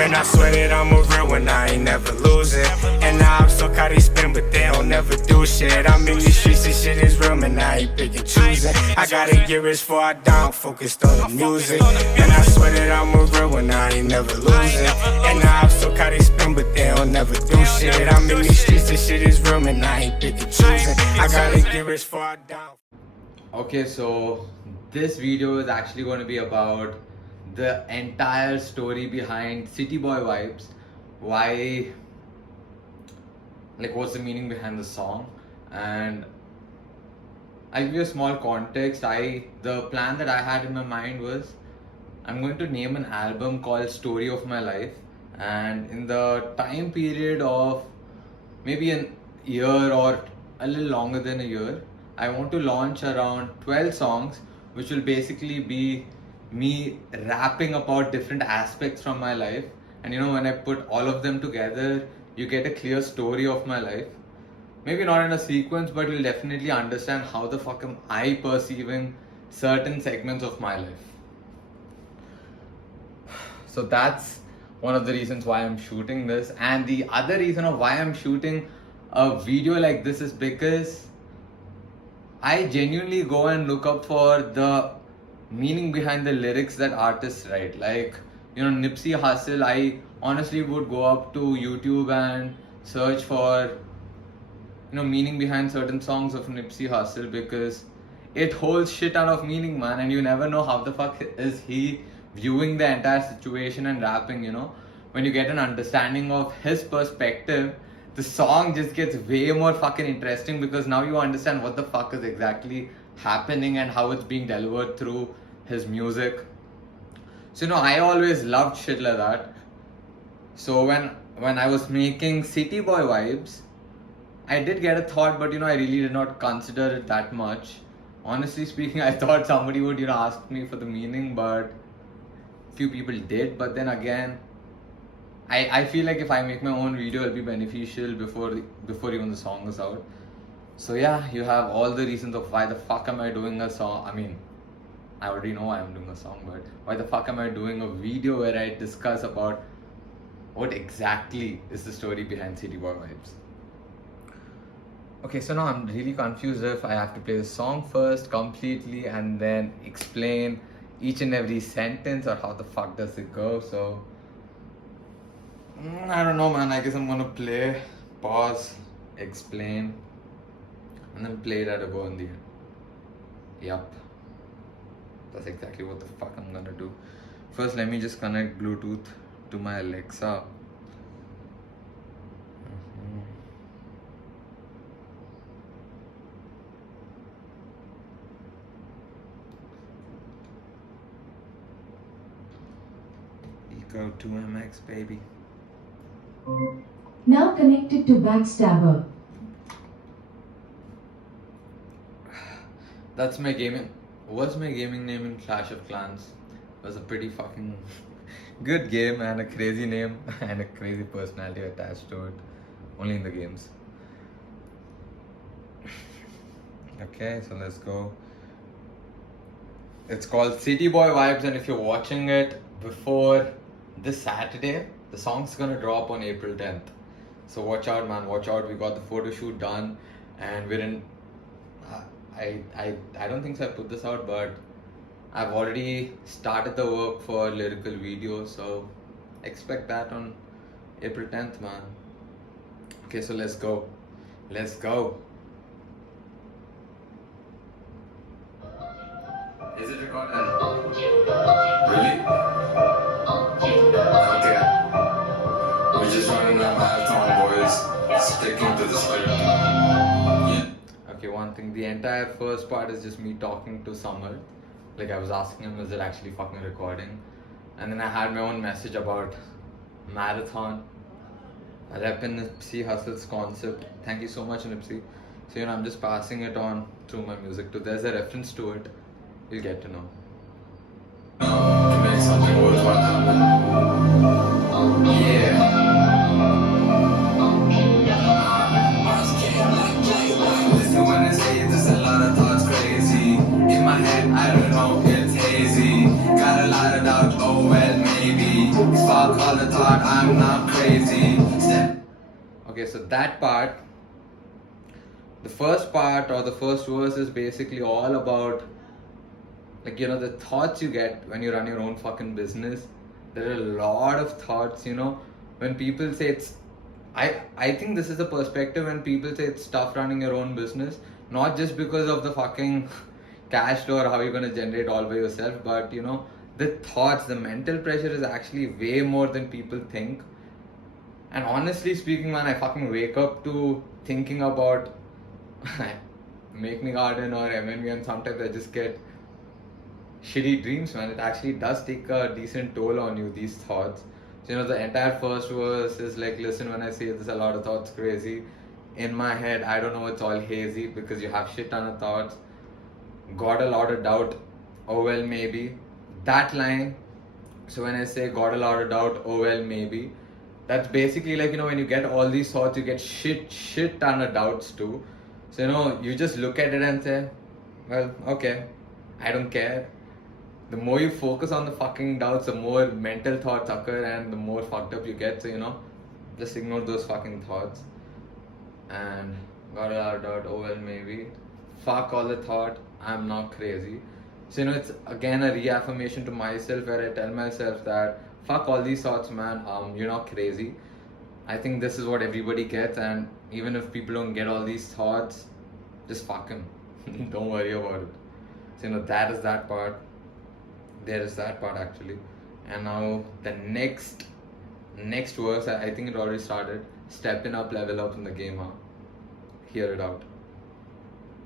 Man, I swear that I'm a real one, I ain't never losing. And now I'm so caught they spin, but they don't never do shit. I'm in these streets, this shit is real, man, I ain't picking choosing. I gotta get rich before I down, focused on the music. And I swear that I'm a real one, I ain't never losing. And now I'm so caught they spin, but they don't never do shit. I'm in these streets, this shit is real, man, I ain't picking choosing. I gotta get rich before I down. Okay, so this video is actually going to be about the entire story behind City Boy Vibes. Why, like, what's the meaning behind the song? And I'll give you a small context. The plan that I had in my mind was I'm going to name an album called Story of My Life, and in the time period of maybe a year or a little longer than a year, I want to launch around 12 songs, which will basically be me rapping about different aspects from my life. And you know, when I put all of them together, you get a clear story of my life. Maybe not in a sequence, but you'll definitely understand how the fuck am I perceiving certain segments of my life. So that's one of the reasons why I'm shooting this. And the other reason of why I'm shooting a video like this is because I genuinely go and look up for the meaning behind the lyrics that artists write. Like, you know, Nipsey Hussle, I honestly would go up to YouTube and search for, you know, meaning behind certain songs of Nipsey Hussle, because it holds shit ton of meaning, man, and you never know how the fuck is he viewing the entire situation and rapping, you know. When you get an understanding of his perspective, the song just gets way more fucking interesting, because now you understand what the fuck is exactly happening and how it's being delivered through his music. So, you know, I always loved shit like that. So when I was making City Boy Vibes, I did get a thought, but you know, I really did not consider it that much. Honestly speaking, I thought somebody would, you know, ask me for the meaning, but few people did. But then again, I feel like if I make my own video, it'll be beneficial before even the song is out. So yeah, you have all the reasons of why the fuck am I doing a song. I mean, I already know why I'm doing a song, but why the fuck am I doing a video where I discuss about what exactly is the story behind City Boy Vibes? Okay, so now I'm really confused if I have to play the song first completely and then explain each and every sentence, or how the fuck does it go. So I don't know, man. I guess I'm gonna play, pause, explain, and then play it at a go in the end. Yup. That's exactly what the fuck I'm gonna do. First, let me just connect Bluetooth to my Alexa. Eco 2MX, baby. Now connected to Backstabber. That's my gaming. What's my gaming name in Clash of Clans? It was a pretty fucking good game and a crazy name and a crazy personality attached to it. Only in the games. Okay, so let's go. It's called City Boy Vibes, and if you're watching it before this Saturday, the song's gonna drop on April 10th. So watch out, man, watch out. We got the photo shoot done, and we're in I don't think so I put this out, but I've already started the work for lyrical video, so expect that on April 10th, man. Okay, so let's go. Let's go. Is it recorded? Really? Okay. We're just running a marathon, boys. Sticking to the script. Yeah. Okay, one thing. The entire first part is just me talking to Samar. Like, I was asking him, is it actually fucking recording? And then I had my own message about marathon. Repping Nipsey Hussle's concept. Thank you so much, Nipsey. So, you know, I'm just passing it on through my music too. There's a reference to it. You'll get to know. To make something worthwhile happen. Yeah. Listen when I say there's a lot of thoughts crazy. In my head, I don't know, it's hazy. Got a lot of doubt, oh well, maybe. Spark all the thoughts. heart, I'm not crazy. Okay, so that part, the first part or the first verse is basically all about, like, you know, the thoughts you get when you run your own fucking business. There are a lot of thoughts, you know, when people say it's, I think this is the perspective when people say it's tough running your own business, not just because of the fucking cash flow or how you're going to generate all by yourself, but you know, the thoughts, the mental pressure is actually way more than people think. And honestly speaking, man, I fucking wake up to thinking about Make Me Garden or MNV, and sometimes I just get shitty dreams, man. It actually does take a decent toll on you, these thoughts. So, you know, the entire first verse is like, listen, when I say there's a lot of thoughts crazy. In my head, I don't know, it's all hazy because you have shit ton of thoughts. Got a lot of doubt. Oh well, maybe. That line, so when I say got a lot of doubt, oh well, maybe. That's basically like, you know, when you get all these thoughts, you get shit ton of doubts too. So, you know, you just look at it and say, well, okay, I don't care. The more you focus on the fucking doubts, the more mental thoughts occur and the more fucked up you get. So, you know, just ignore those fucking thoughts. And got a lot of doubt, oh well, maybe. Fuck all the thought, I'm not crazy. So, you know, it's again a reaffirmation to myself where I tell myself that fuck all these thoughts, man, you're not crazy. I think this is what everybody gets, and even if people don't get all these thoughts, just fuck them. Don't worry about it. So, you know, that is that part. There is that part actually. And now the next verse, I think it already started. Stepping up, level up in the game, huh? Hear it out.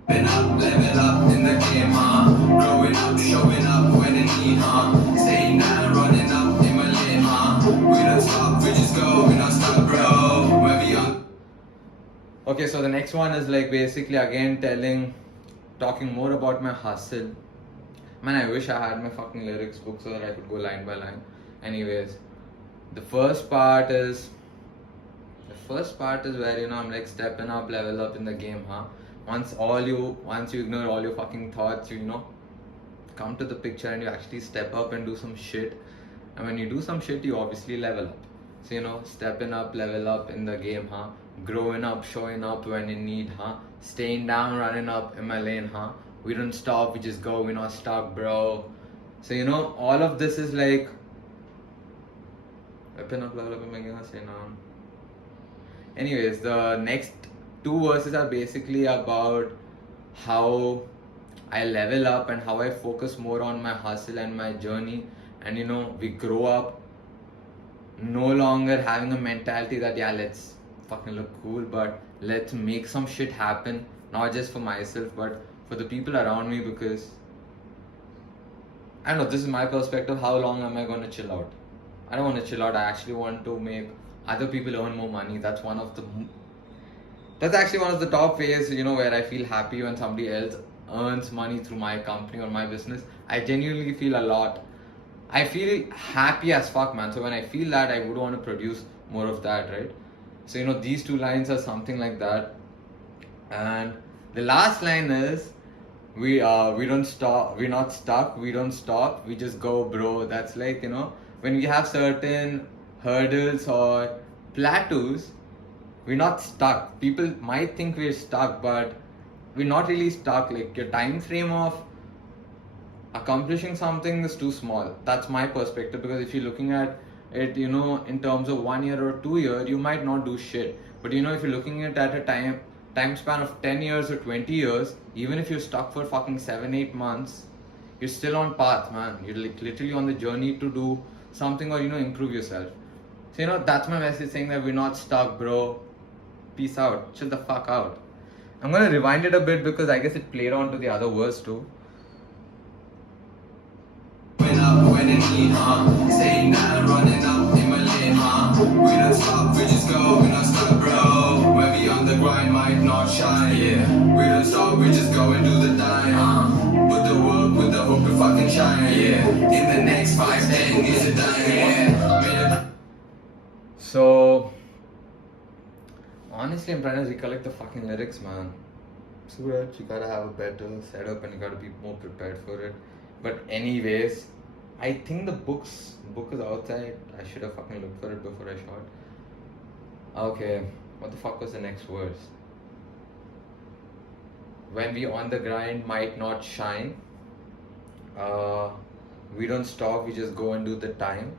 Stepping up, level up in the game, huh? Growing up, showing up when it need, huh? Staying down, running up in my lane, huh? We don't stop, we just go, we don't stop, bro. We're beyond. Okay, so the next one is like basically again talking more about my hustle. Man, I wish I had my fucking lyrics book so that I could go line by line. Anyways, the first part is where, you know, I'm like stepping up, level up in the game, huh? Once you ignore all your fucking thoughts, you know, come to the picture and you actually step up and do some shit. And when you do some shit, you obviously level up. So, you know, stepping up, level up in the game, huh? Growing up, showing up when you need, huh? Staying down, running up in my lane, huh? We don't stop, we just go, we're not stuck, bro. So, you know, all of this is like stepping up, level up in my game, staying down. Anyways, the next two verses are basically about how I level up and how I focus more on my hustle and my journey. And you know, we grow up no longer having a mentality that, yeah, let's fucking look cool, but let's make some shit happen, not just for myself, but for the people around me, because I don't know, this is my perspective. How long am I going to chill out? I don't want to chill out. I actually want to make other people earn more money. That's actually one of the top ways, you know, where I feel happy when somebody else earns money through my company or my business. I genuinely feel a lot. I feel happy as fuck, man. So when I feel that, I would want to produce more of that, right? So, you know, these two lines are something like that. And the last line is, we don't stop, we're not stuck, we don't stop, we just go, bro. That's like, you know, when we have certain hurdles or plateaus, we're not stuck. People might think we're stuck, but we're not really stuck. Like, your time frame of accomplishing something is too small. That's my perspective, because if you're looking at it, you know, in terms of 1 year or 2 years, you might not do shit. But you know, if you're looking at a time span of 10 years or 20 years, even if you're stuck for fucking 7-8 months, you're still on path, man. You're like literally on the journey to do something or, you know, improve yourself. So, you know, that's my message, saying that we're not stuck, bro. Peace out. Chill the fuck out. I'm gonna rewind it a bit because I guess it played on to the other verse too. When it need, staying down, running up in my lane, we don't stop, we just go, we don't stop, bro. When we on the grind, might not shine, yeah. We don't stop, we just go and do the dime, put the work with the hope to fucking shine, yeah. In the next 5-10 years of time, yeah. So, honestly, I'm trying to recollect the fucking lyrics, man. Suraj, you gotta have a better setup and you gotta be more prepared for it. But anyways, I think the book is outside. I should have fucking looked for it before I shot. Okay, what the fuck was the next verse? When we on the grind might not shine. We don't stop, we just go and do the time.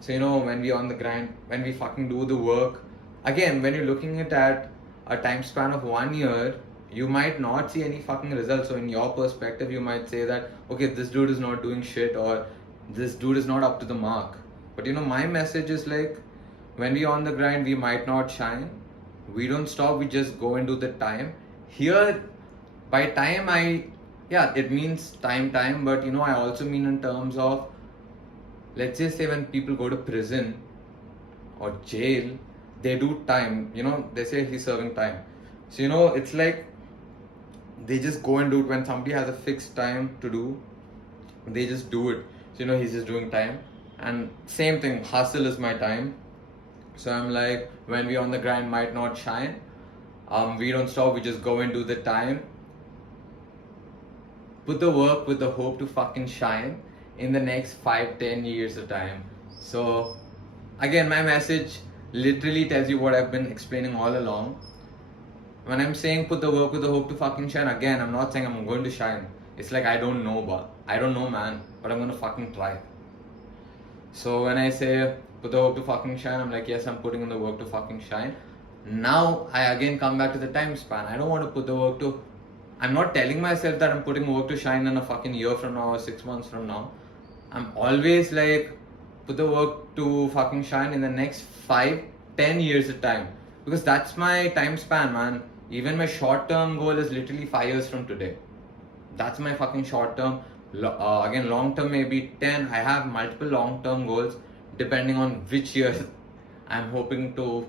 So when we on the grind, when we fucking do the work, again, when you're looking at a time span of 1 year, you might not see any fucking results. So in your perspective, you might say that, okay, this dude is not doing shit, or this dude is not up to the mark. But my message is like, when we on the grind, we might not shine. We don't stop, we just go and do the time. Here, by time, it means time, but I also mean in terms of, let's just say when people go to prison or jail, they do time, they say he's serving time. So, it's like, they just go and do it. When somebody has a fixed time to do, they just do it. So, he's just doing time. And same thing, hustle is my time. So I'm like, when we on the grind might not shine, we don't stop, we just go and do the time. Put the work with the hope to fucking shine in the next 5-10 years of time. So again, my message literally tells you what I've been explaining all along. When I'm saying put the work with the hope to fucking shine, again, I'm not saying I'm going to shine. It's like I don't know, man, but I'm gonna fucking try. So when I say put the hope to fucking shine, I'm like, yes, I'm putting in the work to fucking shine. Now I again come back to the time span. I don't want to put the work to, I'm not telling myself that I'm putting work to shine in a fucking year from now or 6 months from now. I'm always like, put the work to fucking shine in the next 5-10 years of time. Because that's my time span, man. Even my short term goal is literally 5 years from today. That's my fucking short term. Again, long term maybe 10. I have multiple long term goals depending on which year I'm hoping to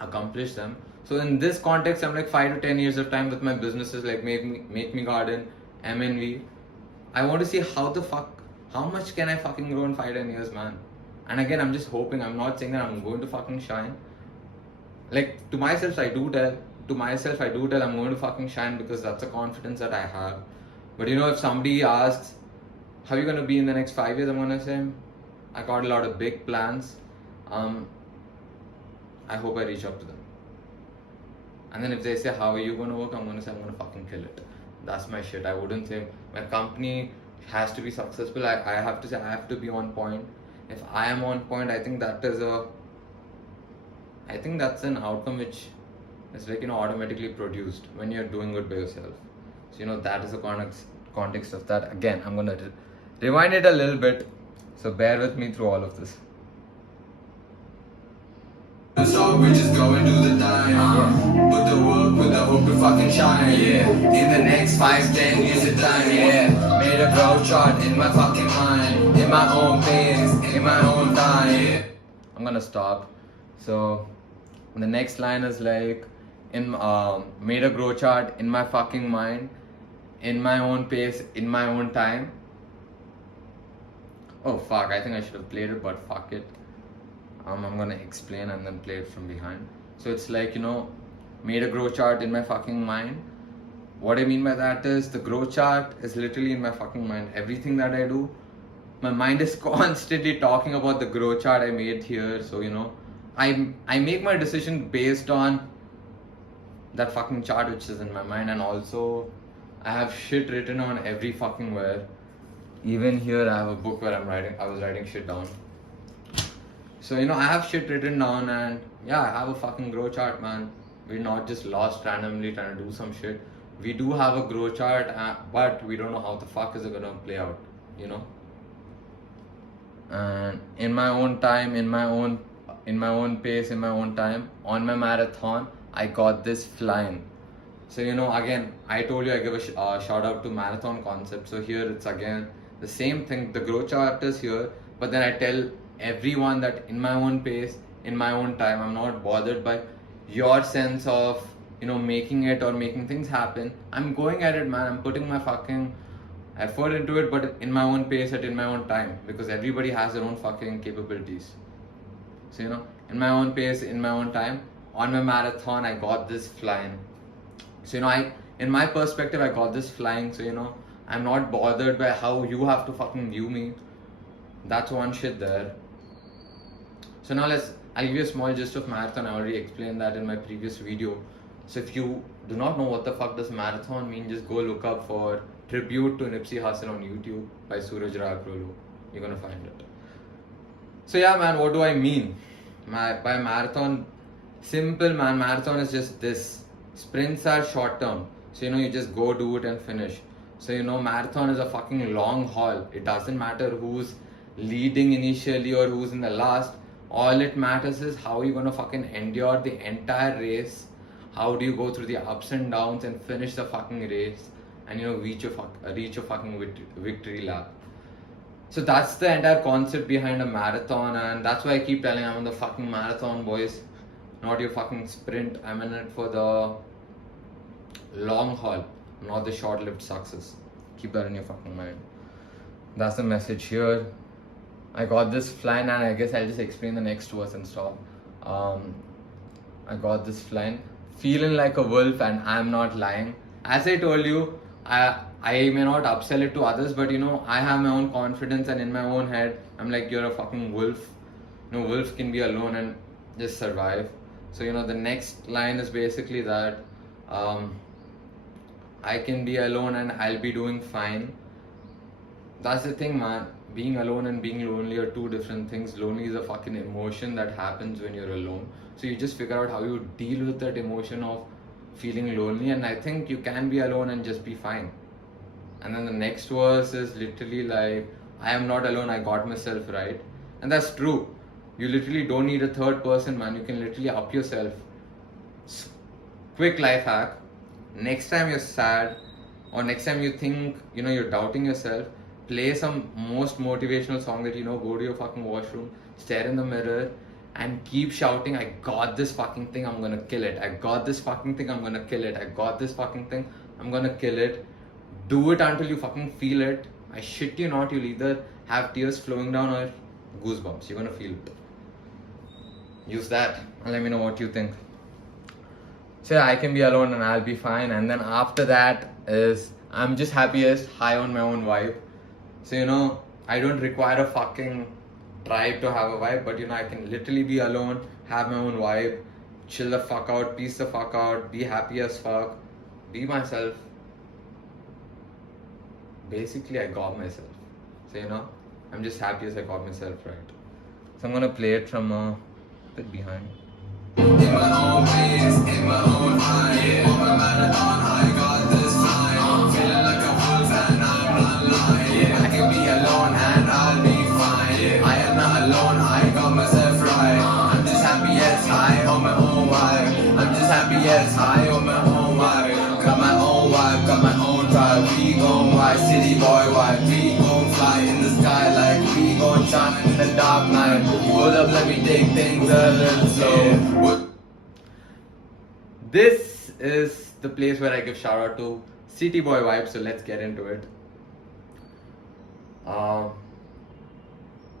accomplish them. So in this context, I'm like 5 to 10 years of time with my businesses like Make Me Garden, MNV. I want to see how much can I fucking grow in 5-10 years, man. And again, I'm just hoping. I'm not saying that I'm going to fucking shine. Like to myself, I do tell I'm going to fucking shine because that's a confidence that I have. But if somebody asks, how are you going to be in the next 5 years? I'm going to say, I got a lot of big plans. I hope I reach up to them. And then if they say, how are you going to work? I'm going to say, I'm going to fucking kill it. That's my shit. I wouldn't say my company has to be successful. I have to say, I have to be on point. If I am on point, I think that's an outcome which is like, automatically produced when you're doing good by yourself. So, that is the context of that. Again, I'm going to rewind it a little bit. So bear with me through all of this. So we just go and do the time. Put the work with the hope to fucking shine. Yeah. In the next 5-10 years of time. Yeah. Made a growth chart in my fucking mind. In my own pace, in my own time. Yeah. I'm gonna stop. So the next line is like, made a growth chart in my fucking mind. In my own pace, in my own time. Oh fuck, I think I should have played it, but fuck it. I'm gonna explain and then play it from behind. So it's like, made a growth chart in my fucking mind. What I mean by that is, the growth chart is literally in my fucking mind. Everything that I do, my mind is constantly talking about the growth chart I made here. So, I make my decision based on that fucking chart which is in my mind. And also, I have shit written on every fucking where. Even here, I have a book where I was writing shit down. So, I have shit written down, and yeah, I have a fucking growth chart, man. We're not just lost randomly trying to do some shit. We do have a growth chart, but we don't know how the fuck is it gonna play out, And in my own time, in my own pace, in my own time, on my marathon, I got this flying. So, again, I told you I give a shout out to Marathon Concept. So here it's again the same thing. The growth chart is here, but then I tell everyone that in my own pace, in my own time, I'm not bothered by your sense of, making it or making things happen. I'm going at it, man. I'm putting my fucking effort into it, but in my own pace, in my own time, because everybody has their own fucking capabilities. So, in my own pace, in my own time, on my marathon, I got this flying. So, in my perspective, I got this flying. So, I'm not bothered by how you have to fucking view me. That's one shit there. So now I'll give you a small gist of marathon. I already explained that in my previous video. So if you do not know what the fuck does marathon mean, just go look up for Tribute to Nipsey Hussle on YouTube by Suraj Ragrolo. You're gonna find it. So yeah, man, what do I mean by marathon? Simple, man. Marathon is just this. Sprints are short term, so you just go do it and finish. So marathon is a fucking long haul. It doesn't matter who's leading initially or who's in the last. All it matters is how you're gonna fucking endure the entire race. How do you go through the ups and downs and finish the fucking race and reach your fucking victory lap. So that's the entire concept behind a marathon, and that's why I keep telling I'm on the fucking marathon, boys. Not your fucking sprint. I'm in it for the long haul, not the short-lived success. Keep that in your fucking mind. That's the message here. I got this line, and I guess I'll just explain the next verse and stop. I got this line. Feeling like a wolf, and I'm not lying. As I told you, I may not upsell it to others, but I have my own confidence, and in my own head, I'm like, you're a fucking wolf. Wolves can be alone and just survive. So the next line is basically that I can be alone and I'll be doing fine. That's the thing, man. Being alone and being lonely are two different things. Lonely is a fucking emotion that happens when you're alone. So you just figure out how you deal with that emotion of feeling lonely, and I think you can be alone and just be fine. And then the next verse is literally like, I am not alone, I got myself right. And that's true. You literally don't need a third person, man. You can literally up yourself. Quick life hack. Next time you're sad, or next time you think you're doubting yourself, play some most motivational song that go to your fucking washroom, stare in the mirror, and keep shouting, I got this fucking thing, I'm gonna kill it. I got this fucking thing, I'm gonna kill it. I got this fucking thing, I'm gonna kill it. Do it until you fucking feel it. I shit you not, you'll either have tears flowing down or goosebumps. You're gonna feel it. Use that and let me know what you think. So I can be alone and I'll be fine. And then after that is, I'm just happiest, high on my own vibe. So I don't require a fucking tribe to have a vibe, but I can literally be alone, have my own vibe, chill the fuck out, peace the fuck out, be happy as fuck, be myself. Basically, I got myself. So I'm just happy as I got myself right. So I'm gonna play it from a bit behind. In my own ways, in my own mind, on my marathon, I got this time. I'm feeling like a wolf and I'm not lying. I can be alone and I'll be fine. I am not alone, I got myself right. I'm just happy as high on my own vibe. I'm just happy as high on my own vibe. Got my own vibe, got my own tribe. We gon' ride, city boy vibe. We gon' fly in the sky like we gon' shine in the dark night. Hold up, let me take things a little slow. This is the place where I give shout out to City Boy Vibe, so let's get into it.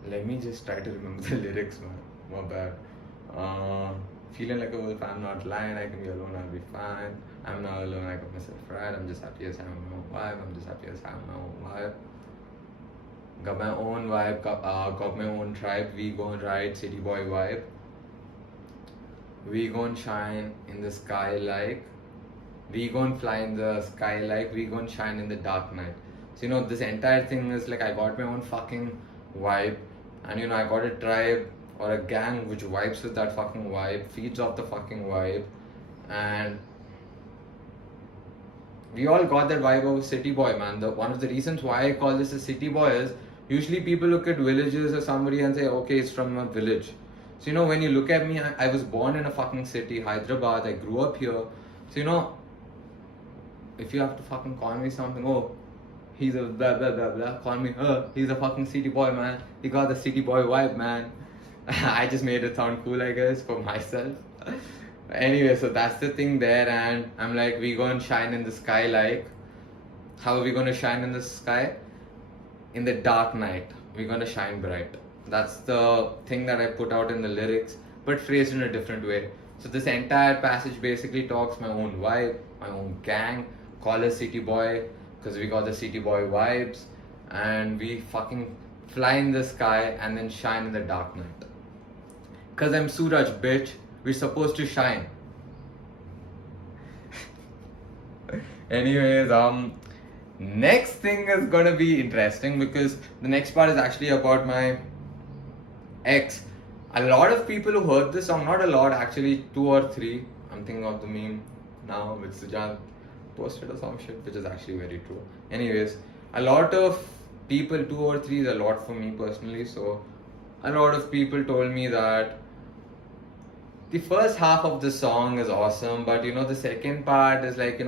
Let me just try to remember the lyrics, man. My bad. Feeling like a wolf, I'm not lying, I can be alone, I'll be fine. I'm not alone, I got myself right. I'm just happy as I have my own vibe. I'm just happy as I have my own vibe. Got my own vibe, got my own tribe. We gon' ride, City Boy vibe. We gon' shine in the sky like. We gon' fly in the sky like. We gon' shine in the dark night. So this entire thing is like I got my own fucking vibe, and I got a tribe or a gang which vibes with that fucking vibe, feeds off the fucking vibe, and we all got that vibe of city boy, man. One of the reasons why I call this a city boy is usually people look at villages or somebody and say, okay, it's from a village. So when you look at me, I was born in a fucking city, Hyderabad. I grew up here. So if you have to fucking call me something, oh, he's a blah blah blah blah, call me, he's a fucking city boy, man. He got the city boy vibe, man. I just made it sound cool, I guess, for myself. Anyway, so that's the thing there, and I'm like, we gonna shine in the sky like. How are we gonna shine in the sky? In the dark night, we're gonna shine bright. That's the thing that I put out in the lyrics, but phrased in a different way. So this entire passage basically talks my own vibe, my own gang, call us city boy, because we got the city boy vibes, and we fucking fly in the sky, and then shine in the dark night. Cause I'm Suraj, bitch. We're supposed to shine. Anyways, next thing is gonna be interesting because the next part is actually about my ex. A lot of people who heard this song, not a lot, actually 2 or 3. I'm thinking of the meme now which Sujan posted or some shit, which is actually very true. Anyways, a lot of people, 2 or 3 is a lot for me personally. So a lot of people told me that the first half of the song is awesome, but the second part is like,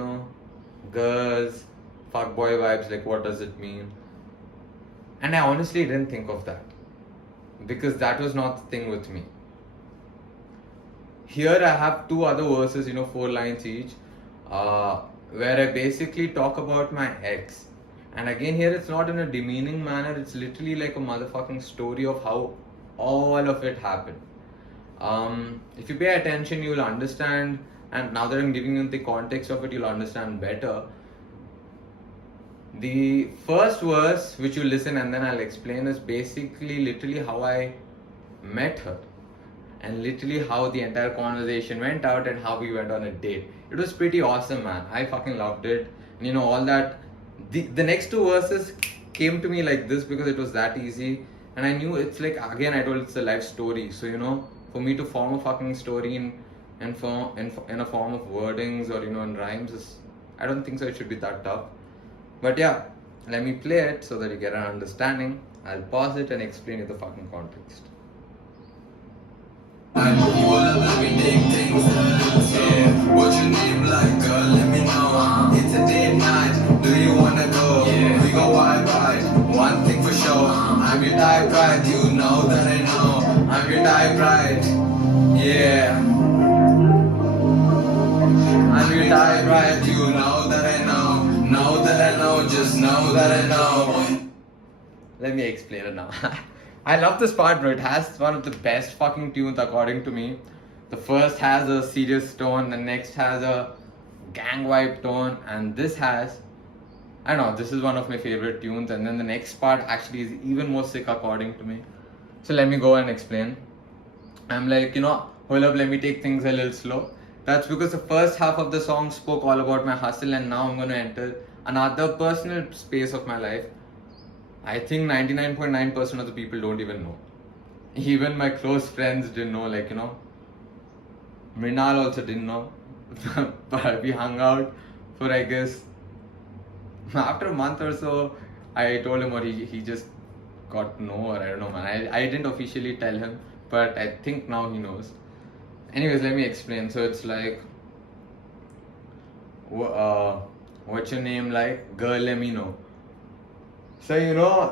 girls, fuckboy vibes, like what does it mean? And I honestly didn't think of that because that was not the thing with me. Here I have 2 other verses, 4 lines each, where I basically talk about my ex. And again, here it's not in a demeaning manner, it's literally like a motherfucking story of how all of it happened. If you pay attention, you'll understand, and now that I'm giving you the context of it, you'll understand better. The first verse, which you listen and then I'll explain, is basically literally how I met her and literally how the entire conversation went out and how we went on a date. It was pretty awesome, man. I fucking loved it. And all that. The next 2 verses came to me like this because it was that easy. And I knew it's like, again, I told it's a life story. So, for me to form a fucking story in a form of wordings or, in rhymes, I don't think so it should be that tough. But yeah, let me play it so that you get an understanding. I'll pause it and explain you the fucking context. What's your name like, girl? Let me know. It's a day and night. Do you wanna go? Yeah. We go wide. One thing for sure. I'm your type, right? You know that I know. I'm your type, right? Yeah. I'm your type, right? You know that I know. Know that I know. Just know that I know. Let me explain it now. I love this part, bro. It has one of the best fucking tunes according to me. The first has a serious tone, the next has a gang vibe tone, and this has, I don't know, this is one of my favorite tunes, and then the next part actually is even more sick according to me. So let me go and explain. I'm like, hold up, let me take things a little slow. That's because the first half of the song spoke all about my hustle, and now I'm going to enter another personal space of my life. I think 99.9% of the people don't even know. Even my close friends didn't know, like, Mrinal also didn't know. But we hung out for, I guess, after a month or so, I told him, or he just got to know, or I don't know, man. I didn't officially tell him, but I think now he knows. Anyways, let me explain. So it's like, what's your name like? Girl, let me know. So,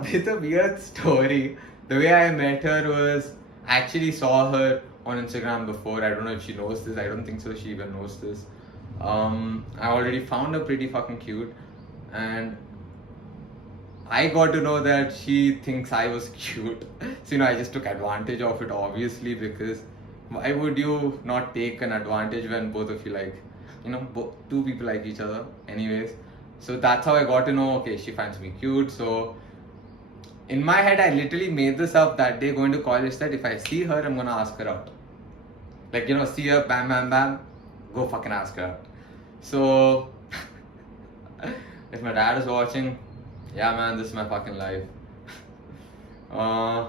it's a weird story. The way I met her was, I actually saw her on Instagram before. I don't know if she knows this. I don't think so she even knows this. I already found her pretty fucking cute. And I got to know that she thinks I was cute. So, I just took advantage of it, obviously, because why would you not take an advantage when both of you like, 2 people like each other? Anyways. So that's how I got to know, okay, she finds me cute. So in my head, I literally made this up that day going to college that if I see her, I'm going to ask her out. Like, see her, bam, bam, bam, go fucking ask her out. So if my dad is watching, yeah, man, this is my fucking life. Okay,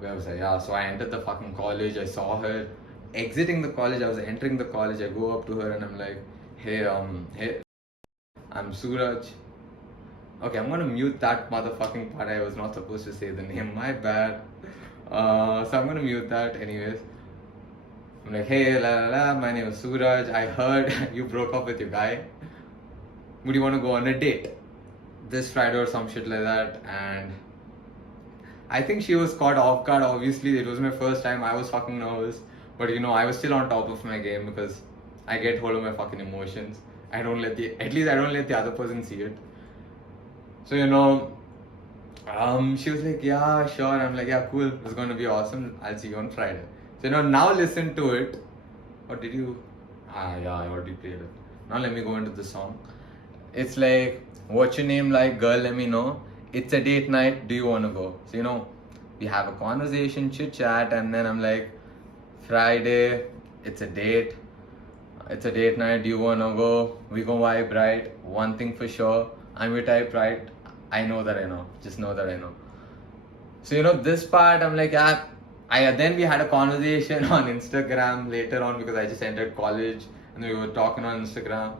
where was I? Yeah, so I entered the fucking college. I saw her exiting the college. I was entering the college. I go up to her and I'm like, hey, I'm Suraj. Okay, I'm gonna mute that motherfucking part. I was not supposed to say the name, my bad. So I'm gonna mute that anyways. I'm like, hey, my name is Suraj. I heard you broke up with your guy. Would you wanna go on a date this Friday or some shit like that? And I think she was caught off guard. Obviously, it was my first time. I was fucking nervous. But I was still on top of my game because I get hold of my fucking emotions. I don't let the other person see it. So, she was like, yeah, sure. I'm like, yeah, cool. It's going to be awesome. I'll see you on Friday. So, now listen to it. Or did you? Yeah, I already played it. Now let me go into the song. It's like, what's your name like? Girl, let me know. it's a date night, do you want to go? So, you know, we have a conversation, chit chat, and then I'm like, Friday, it's a date. It's a date night, do you want to go? We go vibe, right? One thing for sure, I'm your type, right? I know that I know. Just know that I know. So, you know, this part, I'm like, yeah. Then we had a conversation on Instagram later on because I just entered college and we were talking on Instagram.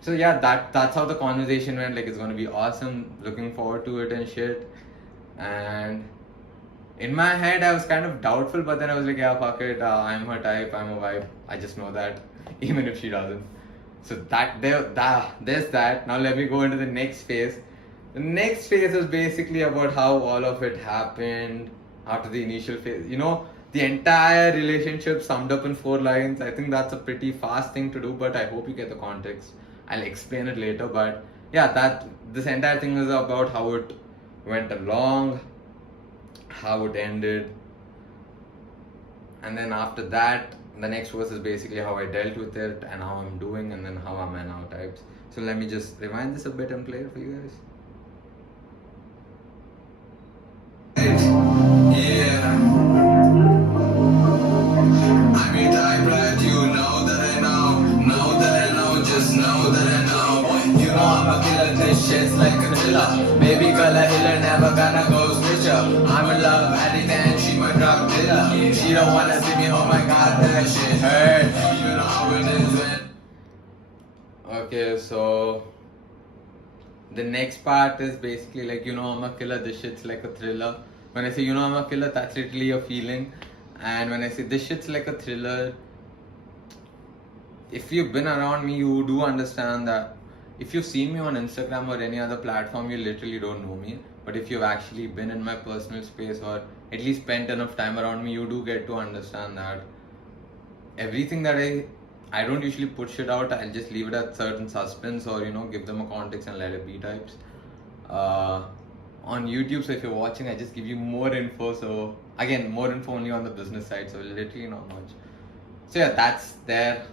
So yeah, that's how the conversation went. Like, it's gonna be awesome. Looking forward to it and shit. And in my head, I was kind of doubtful, but then I was like, yeah, fuck it. I'm her type. I'm a vibe. I just know that, even if she doesn't. So there's that. Now let me go into the next phase. The next phase is basically about how all of it happened after the initial phase. You know, the entire relationship summed up in 4 lines. I think that's a pretty fast thing to do, but I hope you get the context. I'll explain it later, but yeah, this entire thing is about how it went along, how it ended, and then after that, the next verse is basically how I dealt with it and how I'm doing, and then how am I now types. So let me just rewind this a bit and play it for you guys. Yeah. I'm your type, right? You know that I know that I know, just know that I know. You know I'm a killer, this shit's like a thriller. Baby girl a hiller, never gonna go switch up. I'm in love, addict and she my drug dealer. She don't wanna see me, oh my god, that shit hurt. You know how it is when. Okay, so the next part is basically like, you know, I'm a killer, this shit's like a thriller. When I say, you know, I'm a killer, that's literally a feeling. And when I say this shit's like a thriller, if you've been around me, you do understand that if you've seen me on Instagram or any other platform, you literally don't know me. But if you've actually been in my personal space or at least spent enough time around me, you do get to understand that everything that I don't usually put shit out. I'll just leave it at certain suspense or, you know, give them a context and let it be types. On YouTube, so if you're watching, I just give you more info. So again, more info only on the business side, so literally not much. So yeah, that's there.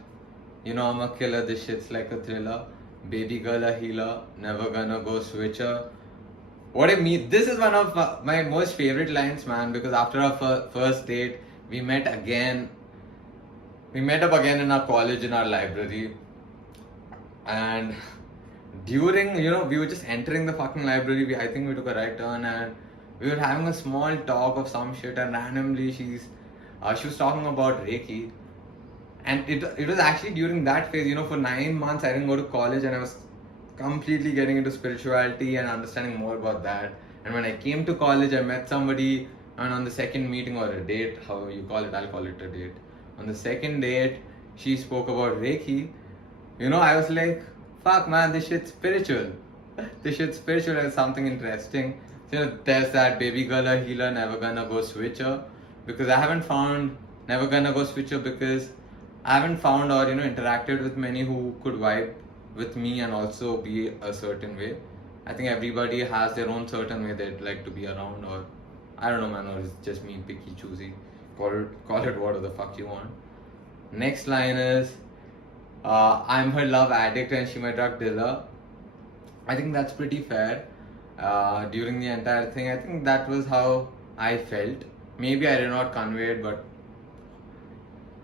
You know, I'm a killer, this shit's like a thriller. Baby girl a healer, never gonna go switcher. What I mean, this is one of my most favorite lines, man, because after our first date, we met up again in our college, in our library. And during, you know, we were just entering the fucking library. I think we took a right turn and we were having a small talk of some shit, and randomly she was talking about Reiki. And it was actually during that phase, you know, for 9 months I didn't go to college and I was completely getting into spirituality and understanding more about that. And when I came to college, I met somebody, and on the second meeting or a date, however you call it, I'll call it a date. On the second date, she spoke about Reiki. You know, I was like, fuck man, this shit's spiritual. This shit's spiritual and something interesting. So, you know, there's that baby girl a healer, never gonna go switcher. Because I haven't found never gonna go switcher because I haven't found or, you know, interacted with many who could vibe with me and also be a certain way. I think everybody has their own certain way they'd like to be around, or I don't know, man, or it's just me picky choosy. Call it whatever the fuck you want. Next line is I'm her love addict and she my drug dealer. I think that's pretty fair. During the entire thing, I think that was how I felt. Maybe I did not convey it, but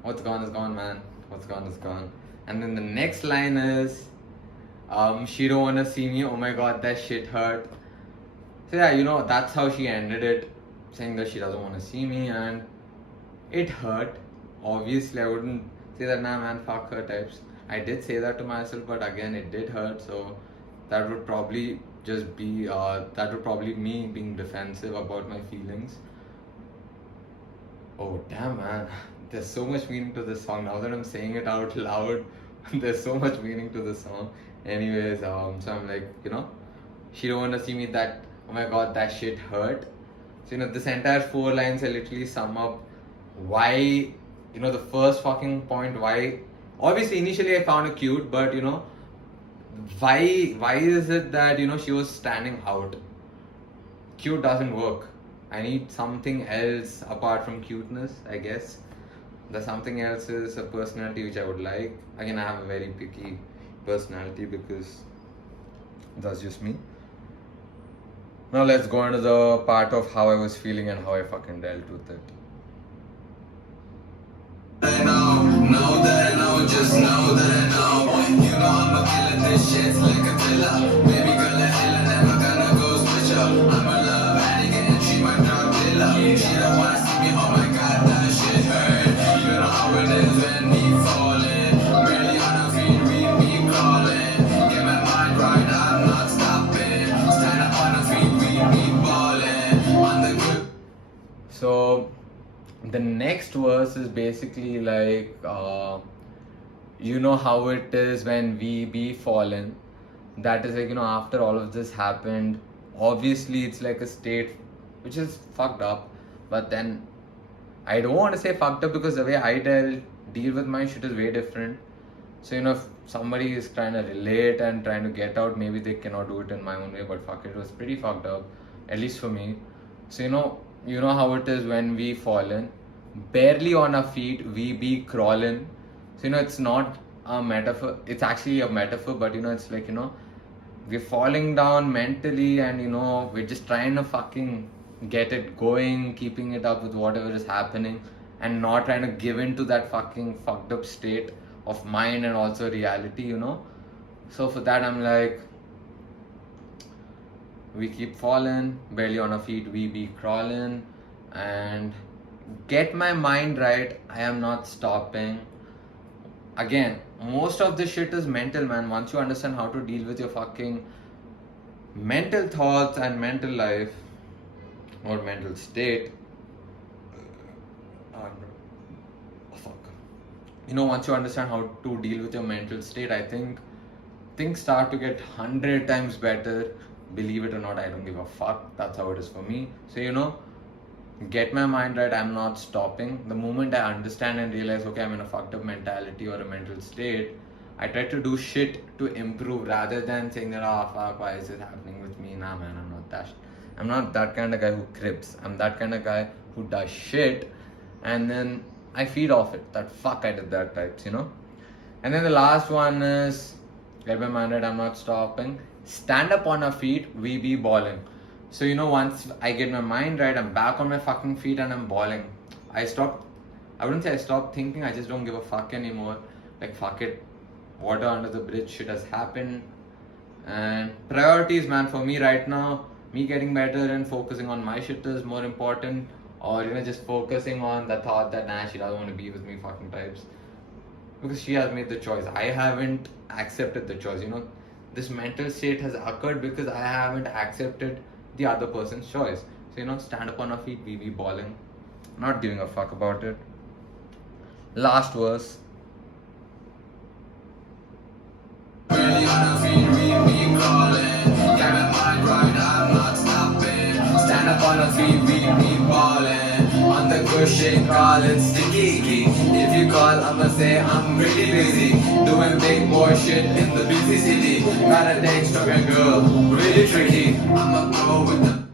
what's gone is gone, man. What's gone is gone. And then the next line is she don't wanna see me, oh my god, that shit hurt. So yeah, you know, that's how she ended it, saying that she doesn't wanna see me, and it hurt. Obviously I wouldn't say that, nah man, fuck her types. I did say that to myself, but again it did hurt, so that would probably just be me being defensive about my feelings. Oh damn, man, there's so much meaning to this song. Now that I'm saying it out loud, there's so much meaning to this song. Anyways, so I'm like, you know, she don't wanna see me, that, oh my god, that shit hurt. So, you know, this entire 4 lines I literally sum up why, you know, the first fucking point, why, obviously initially I found her cute, but you know, why is it that, you know, she was standing out? Cute doesn't work. I need something else apart from cuteness, I guess. The something else is a personality which I would like. Again, I have a very picky personality because that's just me. Now let's go into the part of how I was feeling and how I fucking dealt with it. I know that I know, just know that I know. You know I'ma kill it, this shit's like a thriller. Baby girl, a hella never gonna go switch up. I'm a love addict and she my drug dealer. She don't wanna see me, oh my god, that shit hurt. You know how it is when we falling. Barely on our feet, we be crawling. Get my mind right, I'm not stopping. Stand up on our feet, we be balling. On the good. So the next verse is basically like, you know how it is when we be fallen. That is like, you know, after all of this happened, obviously it's like a state which is fucked up. But then I don't want to say fucked up because the way I deal with my shit is way different. So, you know, if somebody is trying to relate and trying to get out, maybe they cannot do it in my own way, but fuck, it was pretty fucked up, at least for me. So, you know how it is when we fallen, barely on our feet, we be crawling. So, you know, it's not a metaphor, it's actually a metaphor, but you know, it's like, you know, we're falling down mentally and you know, we're just trying to fucking get it going, keeping it up with whatever is happening and not trying to give in to that fucking fucked up state of mind and also reality, you know. So for that I'm like, we keep falling, barely on our feet, we be crawling, and get my mind right, I am not stopping. Again, most of this shit is mental, man. Once you understand how to deal with your fucking mental thoughts and mental life or mental state, fuck. You know, once you understand how to deal with your mental state, I think things start to get 100 times better. Believe it or not, I don't give a fuck. That's how it is for me. So, you know, get my mind right, I'm not stopping. The moment I understand and realize, okay, I'm in a fucked up mentality or a mental state, I try to do shit to improve rather than saying that, oh fuck, why is it happening with me? Nah man, I'm not that kind of guy who crips. I'm that kind of guy who does shit and then I feed off it. That fuck, I did that types, you know. And then the last one is, get my mind right, I'm not stopping. Stand up on our feet, we be balling. So, you know, once I get my mind right, I'm back on my fucking feet and I'm balling. I wouldn't say I stopped thinking, I just don't give a fuck anymore. Like, fuck it. Water under the bridge, shit has happened. And priorities, man, for me right now, me getting better and focusing on my shit is more important. Or, you know, just focusing on the thought that, nah, she doesn't want to be with me fucking types. Because she has made the choice. I haven't accepted the choice, you know. This mental state has occurred because I haven't accepted the other person's choice. So, you know, stand up on our feet, we be balling. Not giving a fuck about it. Last verse. Really on our feet, we be crawling. Get my mind right, I'm not stopping. Stand up on our feet, we be balling. On the cushion, call it sticky. If you call, I'ma say I'm pretty busy. Doing big boy shit in the busy city. Got a text from your girl, really tricky. I'ma go with the.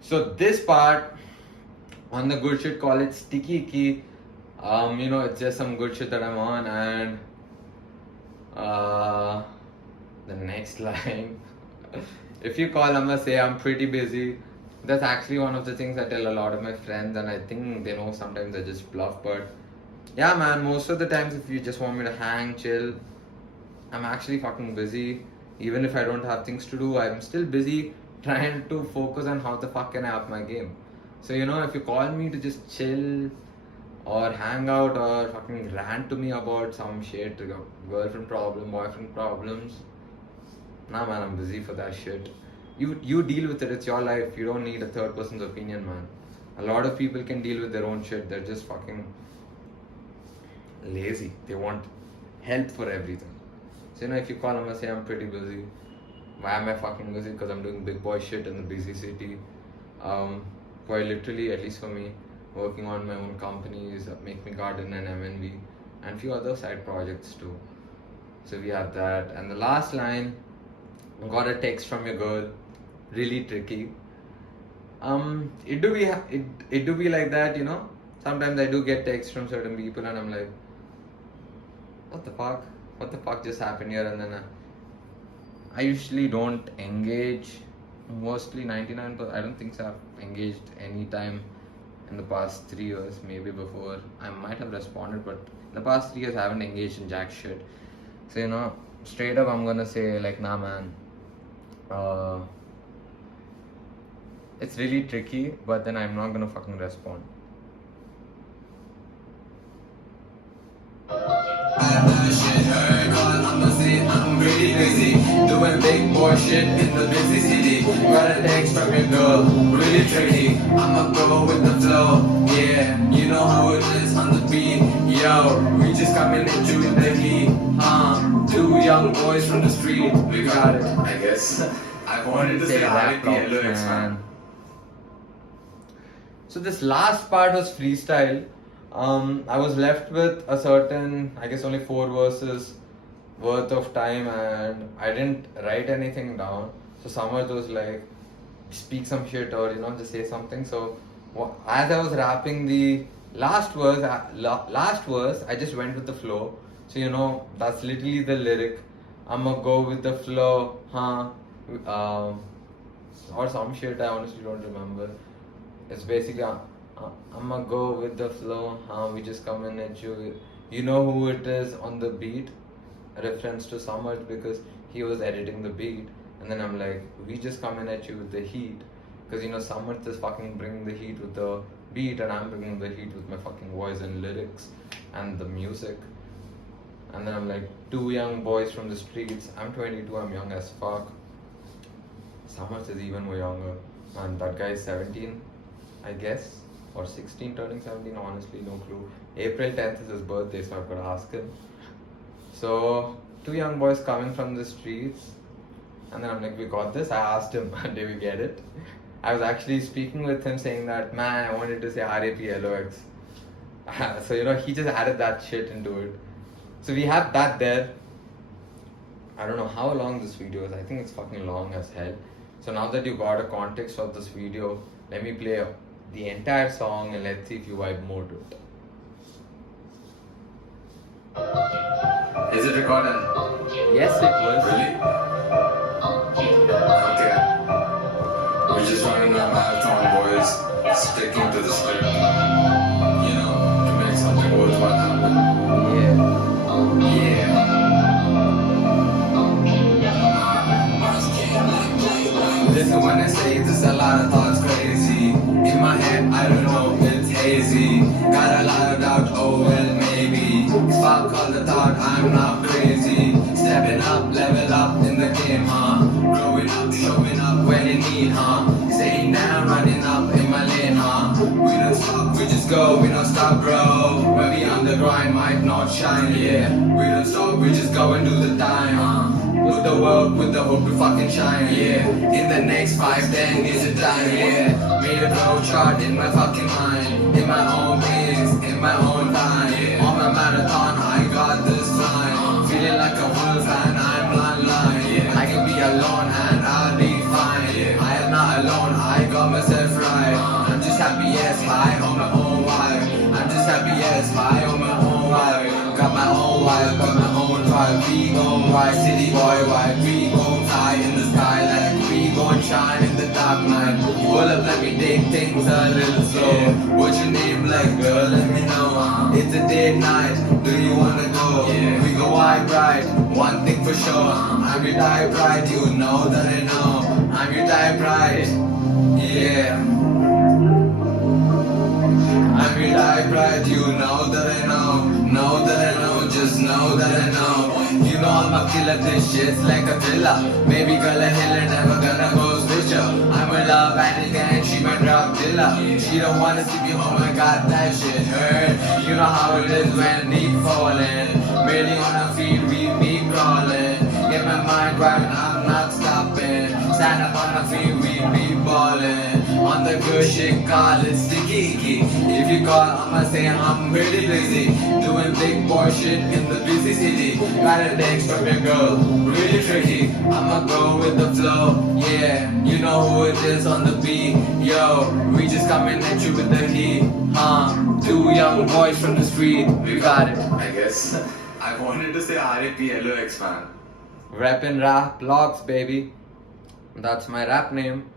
So this part, on the good shit, call it sticky key. You know, it's just some good shit that I'm on, and the next line, if you call, I'ma say I'm pretty busy. That's actually one of the things I tell a lot of my friends, and I think they know sometimes I just bluff, but yeah, man, most of the times if you just want me to hang, chill, I'm actually fucking busy. Even if I don't have things to do, I'm still busy trying to focus on how the fuck can I up my game. So, you know, if you call me to just chill or hang out or fucking rant to me about some shit, girlfriend problem, boyfriend problems, nah man, I'm busy for that shit. You deal with it, it's your life. You don't need a third person's opinion, man. A lot of people can deal with their own shit. They're just fucking lazy. They want help for everything. So, you know, if you call, I'm gonna say I'm pretty busy. Why am I fucking busy? Because I'm doing big boy shit in the busy city. Quite literally, at least for me, working on my own companies, Make Me Garden and MNV, and few other side projects too. So we have that. And the last line, got a text from your girl, really tricky. It do be like that, you know. Sometimes I do get texts from certain people and I'm like, what the fuck just happened here? And then I usually don't engage mostly 99%. I don't think so I've engaged any time in the past 3 years. Maybe before I might have responded, but in the past 3 years I haven't engaged in jack shit. So you know, straight up I'm gonna say like, nah man, it's really tricky, but then I'm not gonna fucking respond. I'm really busy doing big boy shit in the busy city. Got a text from your girl, really tricky. I'ma go with the flow, yeah. You know how it is on the beat, yo. We just coming at you with the heat, Two young boys from the street, we got it. I guess I wanted to say hi to LOX, man. So this last part was freestyle. I was left with a certain, I guess only 4 verses worth of time, and I didn't write anything down. So Samarth was like, speak some shit or you know just say something. So as I was rapping the last verse, I just went with the flow. So you know that's literally the lyric. I'ma go with the flow, or some shit. I honestly don't remember. It's basically I'ma go with the flow, we just coming at you. You know who it is on the beat? A reference to Samarth because he was editing the beat. And then I'm like, we just coming at you with the heat. Because you know Samarth is fucking bringing the heat with the beat, and I'm bringing the heat with my fucking voice and lyrics and the music. And then I'm like, 2 young boys from the streets. I'm 22, I'm young as fuck. Samarth is even more younger. Man, that guy is 17, I guess. Or 16, turning 17, honestly, no clue. April 10th is his birthday, so I've got to ask him. So, 2 young boys coming from the streets. And then I'm like, we got this. I asked him, did we get it? I was actually speaking with him saying that, man, I wanted to say RAPLOX. So, you know, he just added that shit into it. So we have that there. I don't know how long this video is. I think it's fucking long as hell. So now that you got a context of this video, let me play the entire song and let's see if you vibe more to it. Is it recorded? Yes, it was. Really? Okay. We're just running a marathon, boys. Sticking to the script. You know, to make something worthwhile happen. Yeah. Listen when I say this, a lot of thoughts crazy. In my head, I don't know, it's hazy. Got a lot of doubt, oh well, maybe. Spark all the thought, I'm not crazy. Stepping up, level up in the game, Growing up, showing up when you need, Staying down, running up in my lane, We don't stop, we just go, we don't stop, bro. When we on the grind, might not shine, yeah. We don't stop, we just go and do the time, With the work, with the hope to fucking shine, yeah. In the next 5-10 years of time, yeah. Made a road chart in my fucking mind. In my own pace, in my own time, yeah. On my marathon, I got this climb. Feeling like a wolf and I'm not lying, yeah. I can be alone and I'll be fine, yeah. I am not alone, I got myself right. I'm just happy, yes, high on my own vibe. I'm just happy, yes, high on my own vibe. Got my own vibe, got my own vibe. We gon' ride, city boy vibe. We gon' fly in the sky like we gon' shine in the dark night. Pull up, let me take things a little slow. What's your name like, girl? Let me know. It's a day night, do you wanna go? We go wide right, one thing for sure. I'm your type right, you know that I know. I'm your type right, yeah. I'm your type right, you know that I know. Know that I know, just know that I know. You know I'm a killer, this shit's like a thriller. Maybe girl a hill never gonna go switch her. I'm a love addict and she my drug dealer. She don't wanna see me home, I got that shit hurt. You know how it is when deep falling. Barely on our feet, we be crawling. Get my mind right, I'm not stopping. Stand up on our feet, we be balling. On the good shit, call it sticky. If you call, I'ma say I'm really busy. Doing big boy shit in the busy city. Got a text from your girl, really tricky. I'ma go with the flow, yeah. You know who it is on the beat, yo. We just coming at you with the heat, 2 young boys from the street, we got it. I guess I wanted to say RAPLOX, man. Rap and rap, logs, baby. That's my rap name.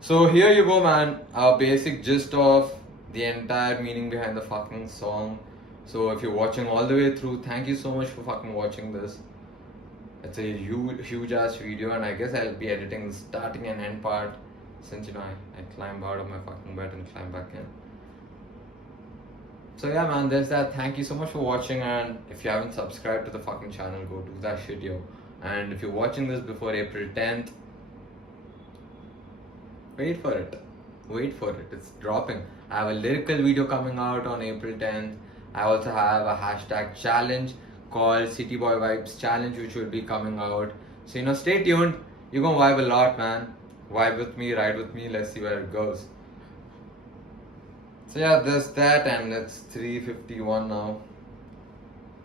So here you go, man. A basic gist of the entire meaning behind the fucking song. So if you're watching all the way through, thank you so much for fucking watching this. It's a huge ass video, and I guess I'll be editing the starting and end part since I climb out of my fucking bed and climb back in. So yeah, man, there's that. Thank you so much for watching, and if you haven't subscribed to the fucking channel, go do that shit, yo. And if you're watching this before April 10th, wait for it. It's dropping. I have a lyrical video coming out on April 10th. I also have a hashtag challenge called City Boy Vibes Challenge, which will be coming out. So stay tuned. You're gonna vibe a lot, man. Vibe with me, ride with me. Let's see where it goes. So yeah, there's that, and it's 3:51 now.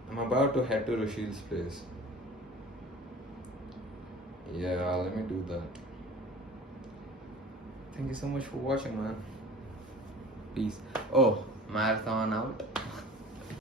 I'm about to head to Rushil's place. Yeah, let me do that. Thank you so much for watching, man. Peace. Oh, marathon out.